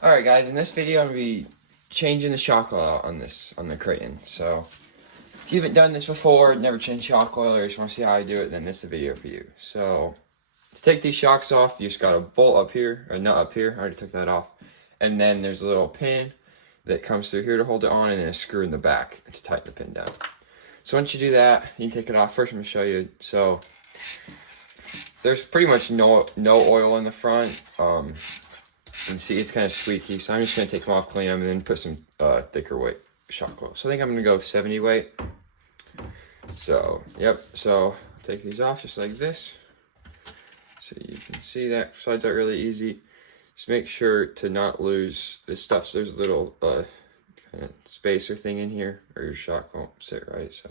Alright guys, in this video I'm going to be changing the shock oil out on the Kraton. So, if you haven't done this before, never changed shock oil, or just want to see how I do it, then this is the video for you. So, to take these shocks off, you just got a bolt up here, or nut up here, I already took that off. And then there's a little pin that comes through here to hold it on, and then a screw in the back to tighten the pin down. So once you do that, you can take it off. First I'm going to show you. So, there's pretty much no oil in the front. And see, it's kind of squeaky, so I'm just going to take them off, clean them, and then put some thicker weight shock oil. So I think I'm going to go 70 weight. So, yep, so take these off just like this. So you can see that slides out really easy. Just make sure to not lose this stuff. So there's a little kind of spacer thing in here, or your shock won't sit right. So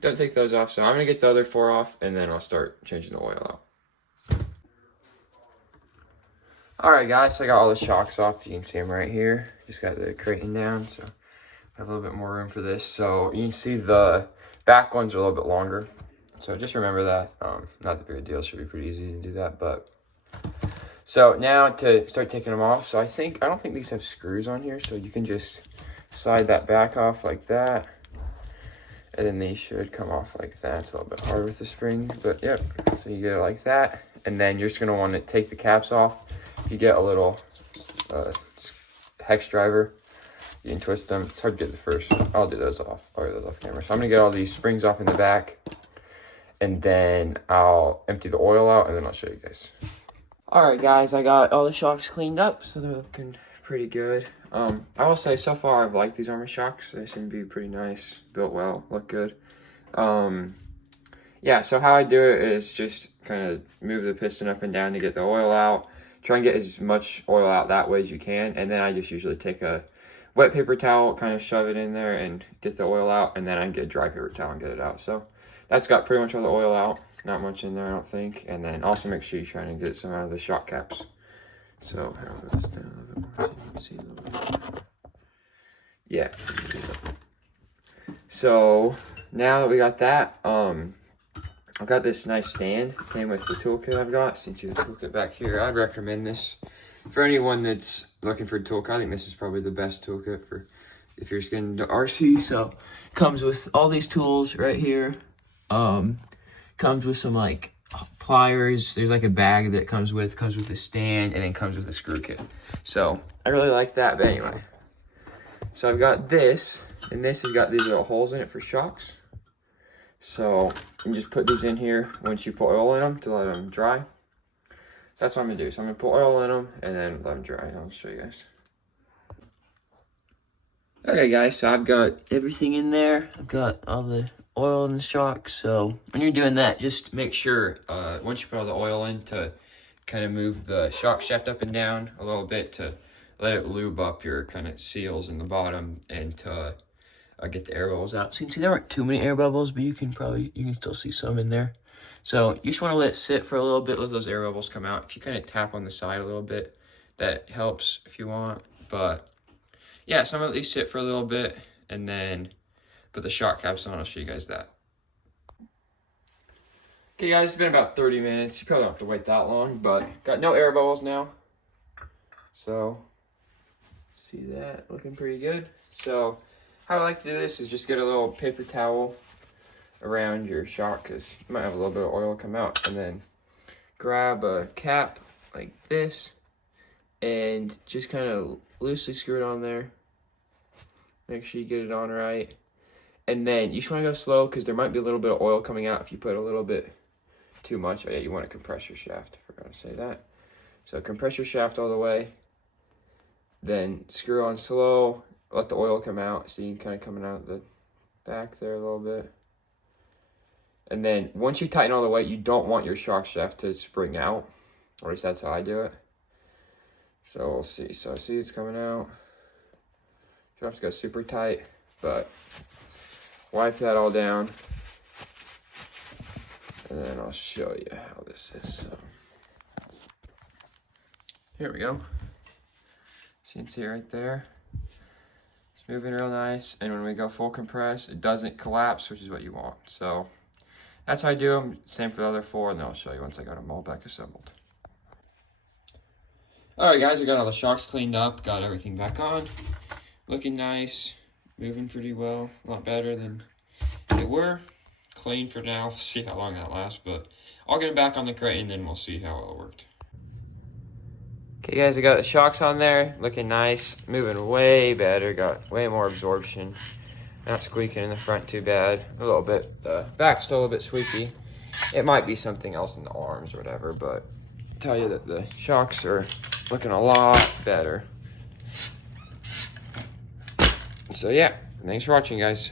don't take those off. So I'm going to get the other 4 off, and then I'll start changing the oil out. Alright guys, so I got all the shocks off. You can see them right here. Just got the Kraton down, so I have a little bit more room for this. So you can see the back ones are a little bit longer. So just remember that. Not the big deal, it should be pretty easy to do that. But so now to start taking them off. So I don't think these have screws on here, so you can just slide that back off like that. And then these should come off like that. It's a little bit hard with the springs, but yep. So you get it like that. And then you're just gonna want to take the caps off. If you get a little hex driver, you can twist them. It's hard to get the first. I'll do those off. I'll get those off camera. So I'm gonna get all these springs off in the back, and then I'll empty the oil out, and then I'll show you guys. Alright guys, I got all the shocks cleaned up, so they're looking pretty good. I will say so far I've liked these armor shocks. They seem to be pretty nice, built well, look good. Yeah, so how I do it is just kind of move the piston up and down to get the oil out. Try and get as much oil out that way as you can, and then I just usually take a wet paper towel, kind of shove it in there and get the oil out, and then I can get a dry paper towel and get it out. So that's got pretty much all the oil out. Not much in there, I don't think. And then also make sure you're trying to get some out of the shock caps. So I'll put this down a little bit more so you can see a little bit. Yeah. So now that we got that, I've got this nice stand. Came with the toolkit I've got. So you can see the toolkit back here. I'd recommend this for anyone that's looking for a toolkit. I think this is probably the best toolkit for if you're just getting into RC. So comes with all these tools right here. Comes with some like pliers. There's like a bag that comes with a stand, and then comes with a screw kit. So I really like that. But anyway, so I've got this, and this has got these little holes in it for shocks. So you just put these in here once you put oil in them to let them dry. So that's what I'm gonna do. So I'm gonna put oil in them and then let them dry. I'll show you guys. Okay guys, so I've got everything in there. I've got all the oil in the shocks. So when you're doing that, just make sure once you put all the oil in to kind of move the shock shaft up and down a little bit to let it lube up your kind of seals in the bottom, and to get the air bubbles out. So you can see there aren't too many air bubbles, but you can still see some in there. So you just want to let it sit for a little bit, let those air bubbles come out. If you kind of tap on the side a little bit, that helps if you want. But yeah, so I'm gonna let these sit for a little bit, and then put the shock caps on. I'll show you guys that. Okay guys, it's been about 30 minutes. You probably don't have to wait that long, but got no air bubbles now. So see that looking pretty good. So how I like to do this is just get a little paper towel around your shock, because you might have a little bit of oil come out, and then grab a cap like this and just kind of loosely screw it on there. Make sure you get it on right. And then you just want to go slow, because there might be a little bit of oil coming out if you put a little bit too much. Oh yeah, you want to compress your shaft. I forgot to say that. So compress your shaft all the way. Then screw on slow. Let the oil come out. See, kind of coming out the back there a little bit. And then once you tighten all the way, you don't want your shock shaft to spring out. Or at least that's how I do it. So we'll see. So see, it's coming out. You don't have to go super tight, but wipe that all down. And then I'll show you how this is. So here we go. So you can see it right there. Moving real nice, and when we go full compress, it doesn't collapse, which is what you want. So that's how I do them. Same for the other 4, and then I'll show you once I got them all back assembled. Alright guys, I got all the shocks cleaned up, got everything back on. Looking nice, moving pretty well, a lot better than they were. Clean for now, see how long that lasts, but I'll get them back on the Kraton and then we'll see how it worked. Okay guys, I got the shocks on there, looking nice, moving way better, got way more absorption. Not squeaking in the front too bad, a little bit, the back's still a little bit squeaky. It might be something else in the arms or whatever, but I'll tell you that the shocks are looking a lot better. So yeah, thanks for watching guys.